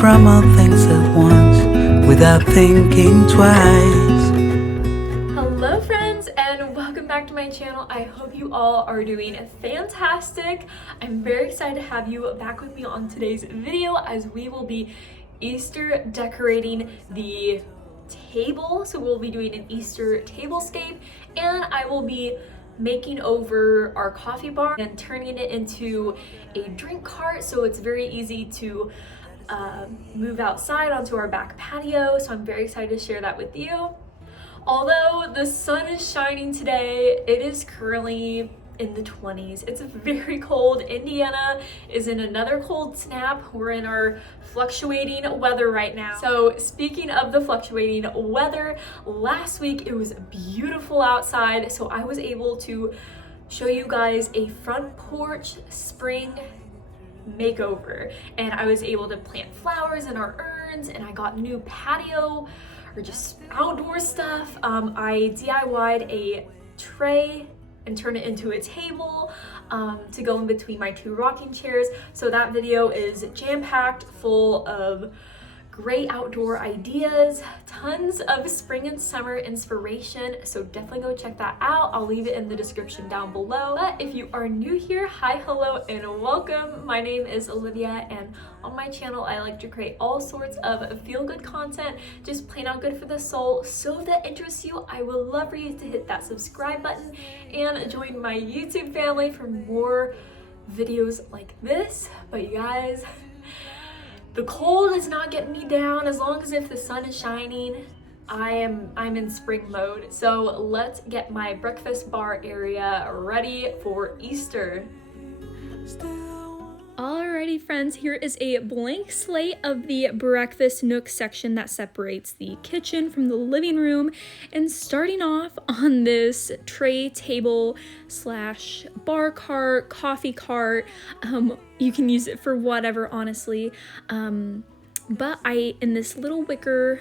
from all things at once without thinking twice. Hello friends, and welcome back to my channel. I hope you all are doing fantastic. I'm very excited to have you back with me on today's video as we will be Easter decorating the table. So we'll be doing an Easter tablescape, and I will be making over our coffee bar and turning it into a drink cart, so it's very easy to move outside onto our back patio. So I'm very excited to share that with you. Although the sun is shining today, it is currently in the 20s. It's very cold. Indiana is in another cold snap. We're in our fluctuating weather right now. So speaking of the fluctuating weather, last week it was beautiful outside, so I was able to show you guys a front porch spring makeover, and I was able to plant flowers in our urns, and I got new patio or just outdoor stuff. I DIY'd a tray and turn it into a table to go in between my two rocking chairs. So that video is jam-packed full of great outdoor ideas, tons of spring and summer inspiration, so definitely go check that out. I'll leave it in the description down below. But if you are new here, hi, hello, and welcome. My name is Olivia, and on my channel I like to create all sorts of feel-good content, just plain out good for the soul. So if that interests you, I would love for you to hit that subscribe button and join my YouTube family for more videos like this. But you guys, the cold is not getting me down. As long as if the sun is shining, I'm in spring mode. So let's get my breakfast bar area ready for Easter. Alrighty friends, here is a blank slate of the breakfast nook section that separates the kitchen from the living room. And starting off on this tray table slash bar cart, coffee cart, you can use it for whatever, honestly. But in this little wicker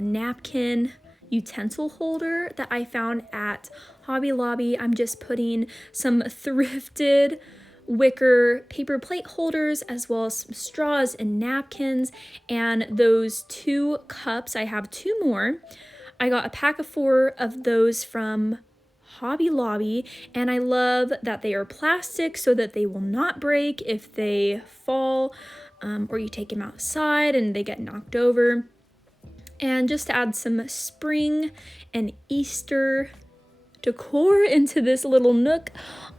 napkin utensil holder that I found at Hobby Lobby, I'm just putting some thrifted wicker paper plate holders as well as some straws and napkins, and those 2 cups. I have 2 more. I got a pack of 4 of those from Hobby Lobby, and I love that they are plastic so that they will not break if they fall or you take them outside and they get knocked over. And just to add some spring and Easter decor into this little nook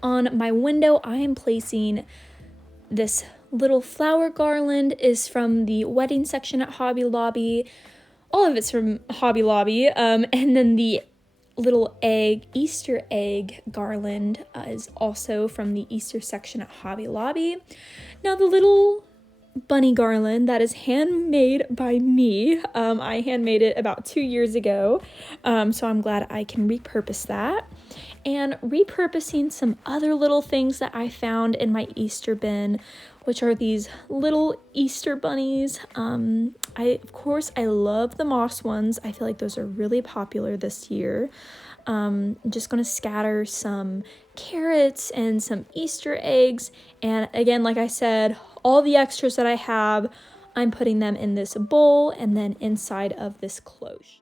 on my window, I am placing this little flower garland. Is from the wedding section at Hobby Lobby. All of it's from Hobby Lobby. And then the little Easter egg garland is also from the Easter section at Hobby Lobby. Now the little bunny garland, that is handmade by me. I handmade it about 2 years ago, so I'm glad I can repurpose that. And repurposing some other little things that I found in my Easter bin, which are these little Easter bunnies. Of course I love the moss ones. I feel like those are really popular this year. I'm just gonna scatter some carrots and some Easter eggs, and again, like I said, all the extras that I have, I'm putting them in this bowl and then inside of this cloche.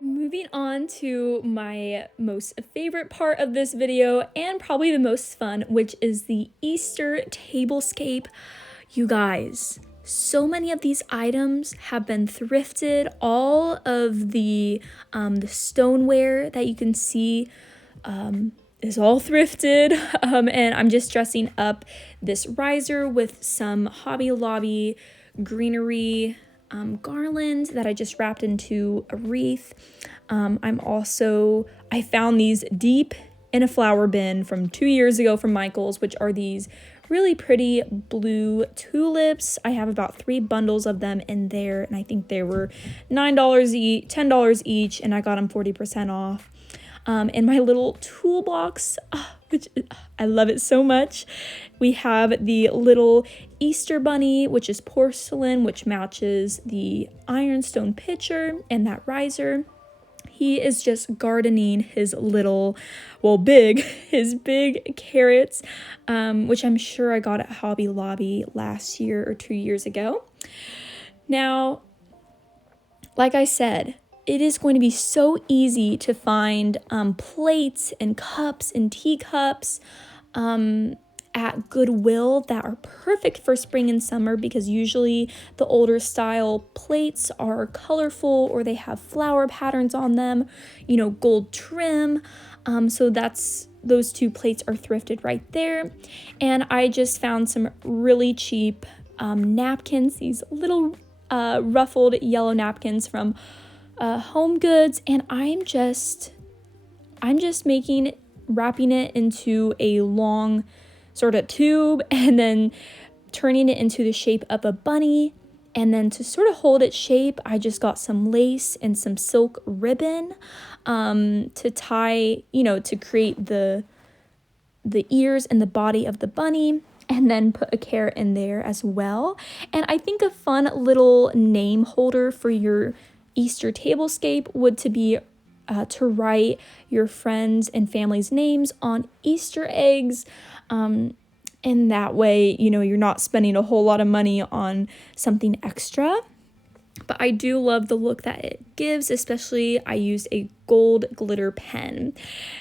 Moving on to my most favorite part of this video, and probably the most fun, which is the Easter tablescape. You guys, so many of these items have been thrifted. All of the stoneware that you can see is all thrifted, and I'm just dressing up this riser with some Hobby Lobby greenery garland that I just wrapped into a wreath. I found these deep in a flower bin from 2 years ago from Michael's, which are these really pretty blue tulips. I have about 3 bundles of them in there, and I think they were $9 each, $10 each, and I got them 40% off. In my little toolbox, which I love it so much, we have the little Easter bunny, which is porcelain, which matches the ironstone pitcher and that riser. He is just gardening his big carrots, which I'm sure I got at Hobby Lobby last year or 2 years ago. Now, like I said, it is going to be so easy to find plates and cups and teacups at Goodwill that are perfect for spring and summer, because usually the older style plates are colorful or they have flower patterns on them, gold trim. So those two plates are thrifted right there. And I just found some really cheap napkins, these little ruffled yellow napkins from Home Goods, and I'm just wrapping it into a long sort of tube and then turning it into the shape of a bunny. And then to sort of hold its shape, I just got some lace and some silk ribbon to tie, to create the ears and the body of the bunny, and then put a carrot in there as well. And I think a fun little name holder for your Easter tablescape would be to write your friends and family's names on Easter eggs. And that way, you're not spending a whole lot of money on something extra. But I do love the look that it gives, especially I used a gold glitter pen.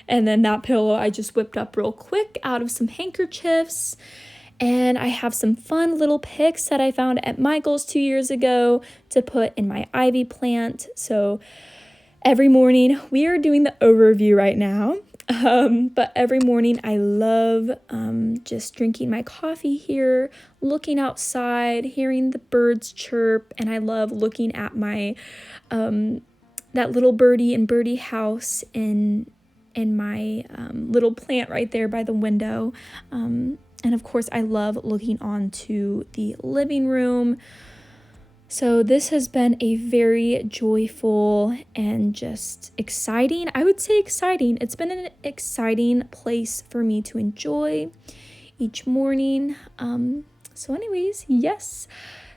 And then that pillow I just whipped up real quick out of some handkerchiefs. And I have some fun little picks that I found at Michael's 2 years ago to put in my ivy plant. So every morning, we are doing the overview right now. But every morning I love just drinking my coffee here, looking outside, hearing the birds chirp, and I love looking at my that little birdie and birdie house in my little plant right there by the window. And of course, I love looking onto the living room. So this has been a very joyful and just exciting, I would say exciting. It's been an exciting place for me to enjoy each morning. So anyways, yes,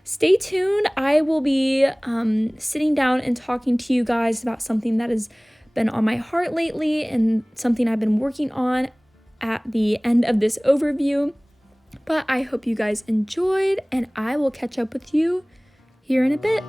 stay tuned. I will be sitting down and talking to you guys about something that has been on my heart lately and something I've been working on at the end of this overview. But I hope you guys enjoyed, and I will catch up with you here in a bit.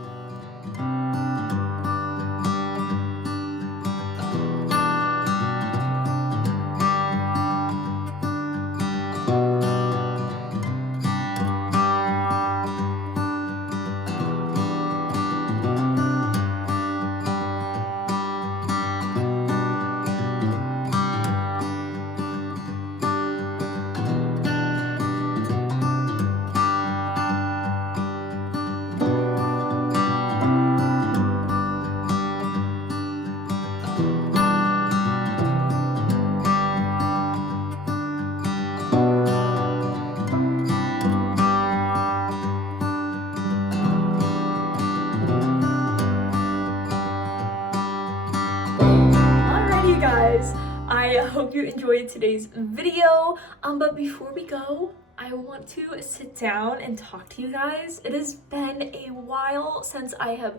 Guys, I hope you enjoyed today's video, but before we go, I want to sit down and talk to you guys. It has been a while since I have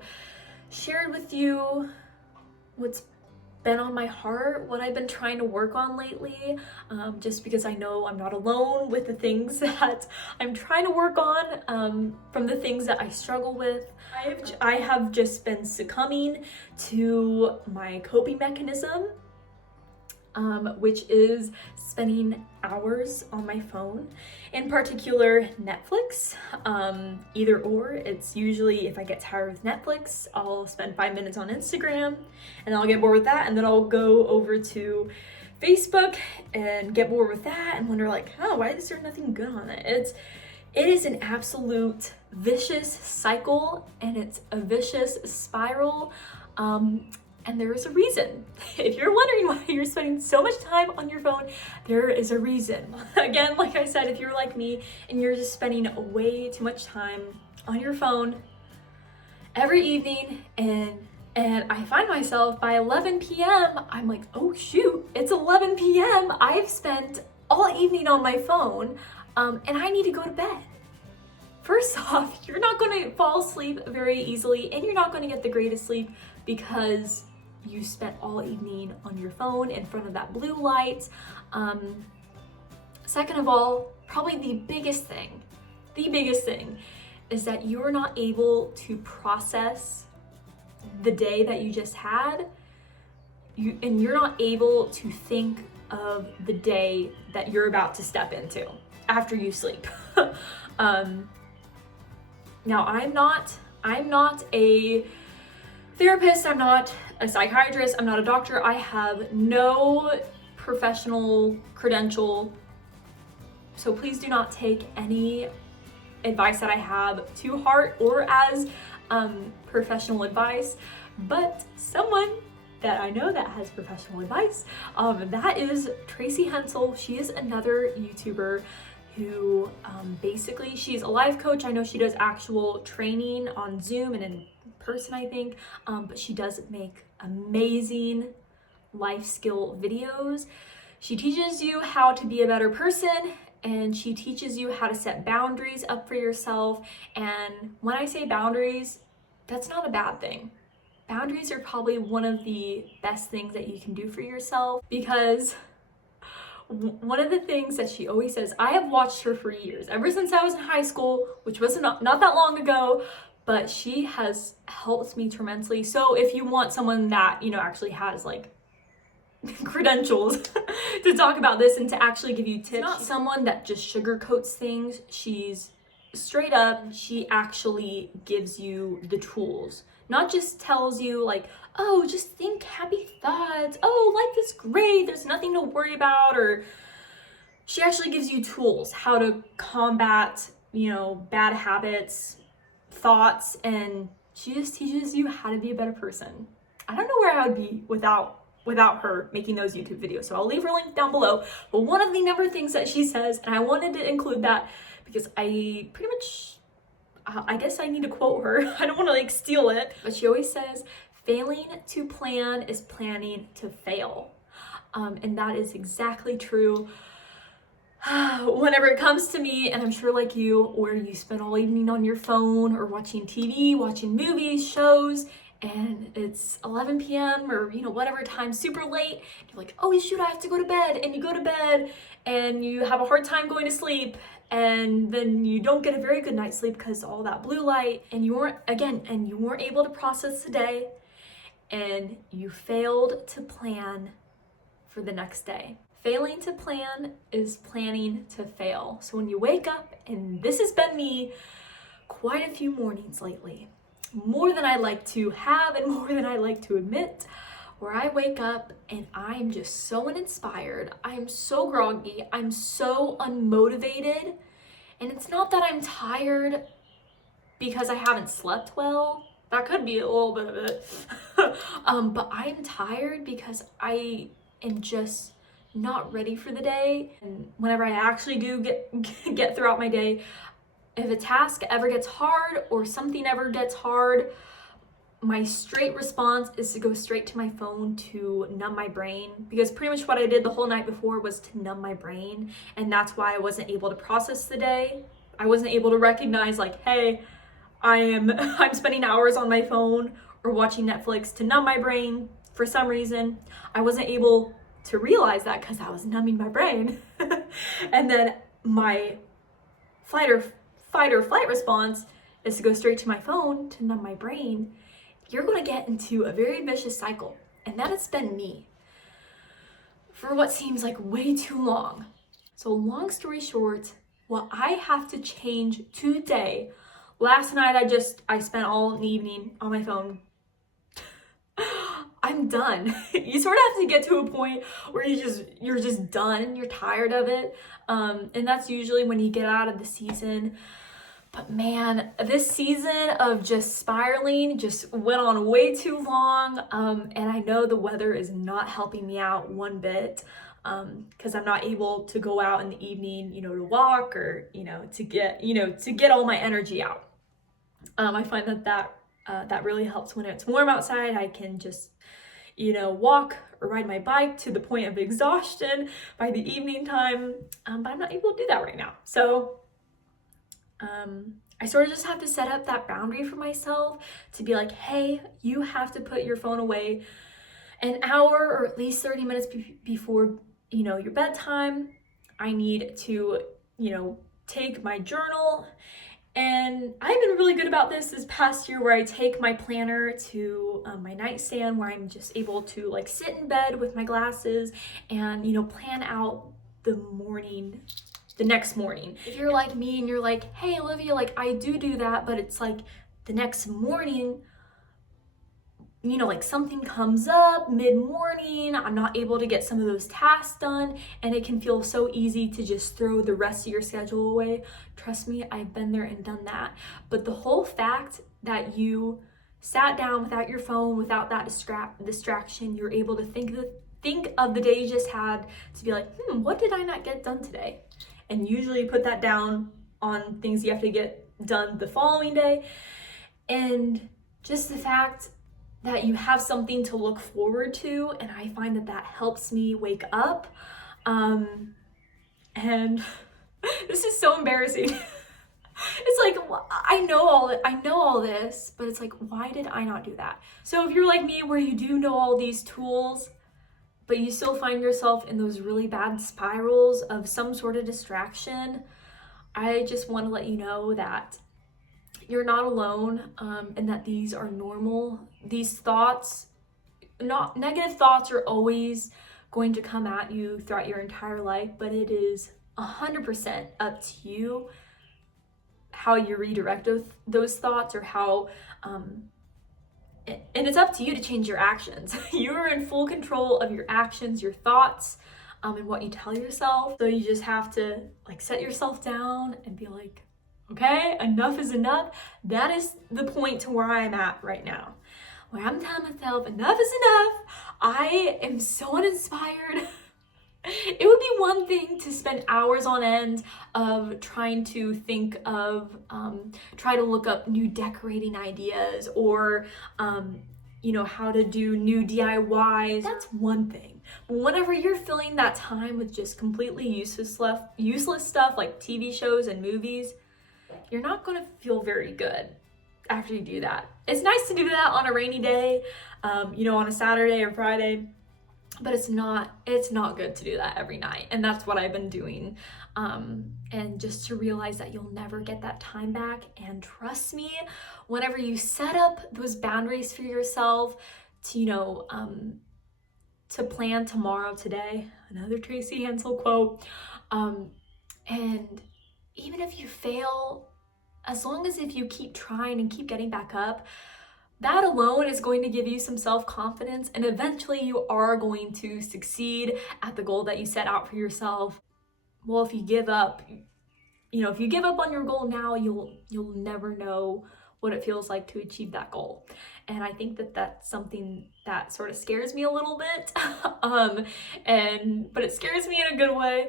shared with you what's been on my heart, what I've been trying to work on lately, just because I know I'm not alone with the things that I'm trying to work on, from the things that I struggle with. I have just been succumbing to my coping mechanism, which is spending hours on my phone, in particular Netflix. Either or, it's usually if I get tired with Netflix, I'll spend 5 minutes on Instagram and I'll get bored with that, and then I'll go over to Facebook and get bored with that and wonder like, oh, why is there nothing good on it? It is an absolute vicious cycle, and it's a vicious spiral. And there is a reason. If you're wondering why you're spending so much time on your phone, there is a reason. Again, like I said, if you're like me and you're just spending way too much time on your phone every evening, and I find myself by 11 p.m., I'm like, oh shoot, it's 11 p.m. I've spent all evening on my phone, and I need to go to bed. First off, you're not going to fall asleep very easily, and you're not going to get the greatest sleep because you spent all evening on your phone in front of that blue light. Second of all, probably the biggest thing is that you're not able to process the day that you just had, and you're not able to think of the day that you're about to step into after you sleep. Now, I'm not a therapist, I'm not a psychiatrist, I'm not a doctor. I have no professional credential, so please do not take any advice that I have to heart or as professional advice, but someone that I know that has professional advice, that is Tracy Hensel. She is another YouTuber who basically, she's a life coach. I know she does actual training on Zoom and in person, I think, but she does make amazing life skill videos. She teaches you how to be a better person, and she teaches you how to set boundaries up for yourself. And when I say boundaries, that's not a bad thing. Boundaries are probably one of the best things that you can do for yourself, because one of the things that she always says, I have watched her for years, ever since I was in high school, which was not that long ago, but she has helped me tremendously. So if you want someone that, you know, actually has like credentials to talk about this and to actually give you tips, she's not someone that just sugarcoats things. She's straight up, she actually gives you the tools, not just tells you like, oh, just think happy thoughts, oh, life is great, there's nothing to worry about. Or she actually gives you tools how to combat, you know, bad habits, thoughts, and she just teaches you how to be a better person. I don't know where I would be without her making those YouTube videos, so I'll leave her link down below. But one of the number of things that she says, and I wanted to include that because I pretty much, I guess I need to quote her. I don't want to like steal it, but she always says, failing to plan is planning to fail. And that is exactly true. Whenever it comes to me, and I'm sure like you, where you spend all evening on your phone or watching TV, watching movies, shows, and it's 11 p.m. or, you know, whatever time, super late, you're like, oh shoot, I have to go to bed, and you go to bed and you have a hard time going to sleep, and then you don't get a very good night's sleep because all that blue light, and you weren't able to process the day, and you failed to plan for the next day. Failing to plan is planning to fail. So when you wake up, and this has been me quite a few mornings lately, more than I like to have and more than I like to admit, where I wake up and I'm just so uninspired, I'm so groggy, I'm so unmotivated, and it's not that I'm tired because I haven't slept well. That could be a little bit of it. But I'm tired because I am just not ready for the day. And whenever I actually do get throughout my day, if a task ever gets hard or something ever gets hard, my straight response is to go straight to my phone to numb my brain, because pretty much what I did the whole night before was to numb my brain, and that's why I wasn't able to process the day. I wasn't able to recognize like, hey, I'm spending hours on my phone or watching Netflix to numb my brain. For some reason, I wasn't able to realize that because I was numbing my brain. And then my fight or flight response is to go straight to my phone to numb my brain. You're going to get into a very vicious cycle, and that has been me for what seems like way too long. So long story short, what I have to change today, last night I spent all an evening on my phone. I'm done. You sort of have to get to a point where you're just done and you're tired of it. And that's usually when you get out of the season. But man, this season of just spiraling just went on way too long. And I know the weather is not helping me out one bit, because I'm not able to go out in the evening, you know, to walk or, to get all my energy out. I find that really helps when it's warm outside. I can just, walk or ride my bike to the point of exhaustion by the evening time. But I'm not able to do that right now. So I sort of just have to set up that boundary for myself to be like, hey, you have to put your phone away an hour or at least 30 minutes before, your bedtime. I need to, take my journal And I've been really good about this past year, where I take my planner to my nightstand, where I'm just able to like sit in bed with my glasses and, you know, plan out the next morning. If you're like me and you're like, hey Olivia, like I do that, but it's like the next morning, you know, like something comes up mid-morning, I'm not able to get some of those tasks done, and it can feel so easy to just throw the rest of your schedule away. Trust me, I've been there and done that. But the whole fact that you sat down without your phone, without that distraction, you're able to think of the day you just had, to be like, what did I not get done today? And usually put that down on things you have to get done the following day. And just the fact that you have something to look forward to, and I find that that helps me wake up. And this is so embarrassing. It's like, I know all this, but it's like, why did I not do that? So if you're like me, where you do know all these tools, but you still find yourself in those really bad spirals of some sort of distraction, I just want to let you know that you're not alone, and that these are normal. These thoughts, not negative thoughts, are always going to come at you throughout your entire life, but it is 100% up to you how you redirect those thoughts, or how, and it's up to you to change your actions. You're in full control of your actions, your thoughts, and what you tell yourself. So you just have to like set yourself down and be like, okay, enough is enough. That is the point to where I'm at right now, where I'm telling myself enough is enough. I am so uninspired. It would be one thing to spend hours on end of trying to think of, try to look up new decorating ideas, or, you know, how to do new DIYs. That's one thing. But whenever you're filling that time with just completely useless stuff like TV shows and movies, you're not going to feel very good after you do that. It's nice to do that on a rainy day, you know, on a Saturday or Friday, but it's not good to do that every night. And that's what I've been doing. And just to realize that you'll never get that time back. And trust me, whenever you set up those boundaries for yourself to, you know, to plan tomorrow, today, another Tracy Hensel quote, and even if you fail, as long as if you keep trying and keep getting back up, that alone is going to give you some self-confidence, and eventually you are going to succeed at the goal that you set out for yourself. Well, if you give up, you know, if you give up on your goal now, you'll never know what it feels like to achieve that goal. And I think that that's something that sort of scares me a little bit, but it scares me in a good way.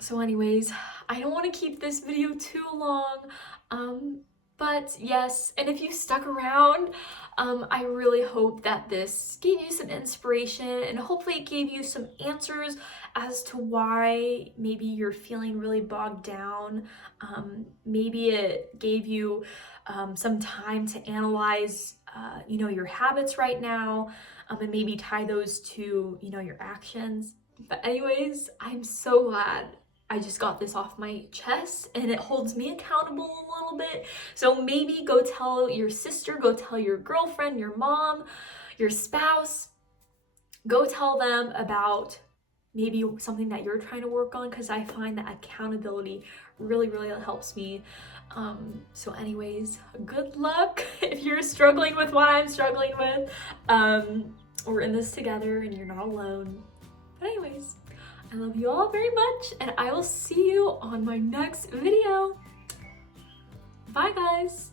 So anyways, I don't want to keep this video too long, but yes, and if you stuck around, I really hope that this gave you some inspiration, and hopefully it gave you some answers as to why maybe you're feeling really bogged down. Maybe it gave you some time to analyze, you know, your habits right now, and maybe tie those to, you know, your actions. But anyways, I'm so glad I just got this off my chest, and it holds me accountable a little bit. So maybe go tell your sister, go tell your girlfriend, your mom, your spouse, go tell them about maybe something that you're trying to work on, because I find that accountability really helps me. So anyways, good luck if you're struggling with what I'm struggling with. We're in this together and you're not alone. But anyways, I love you all very much, and I will see you on my next video. Bye guys.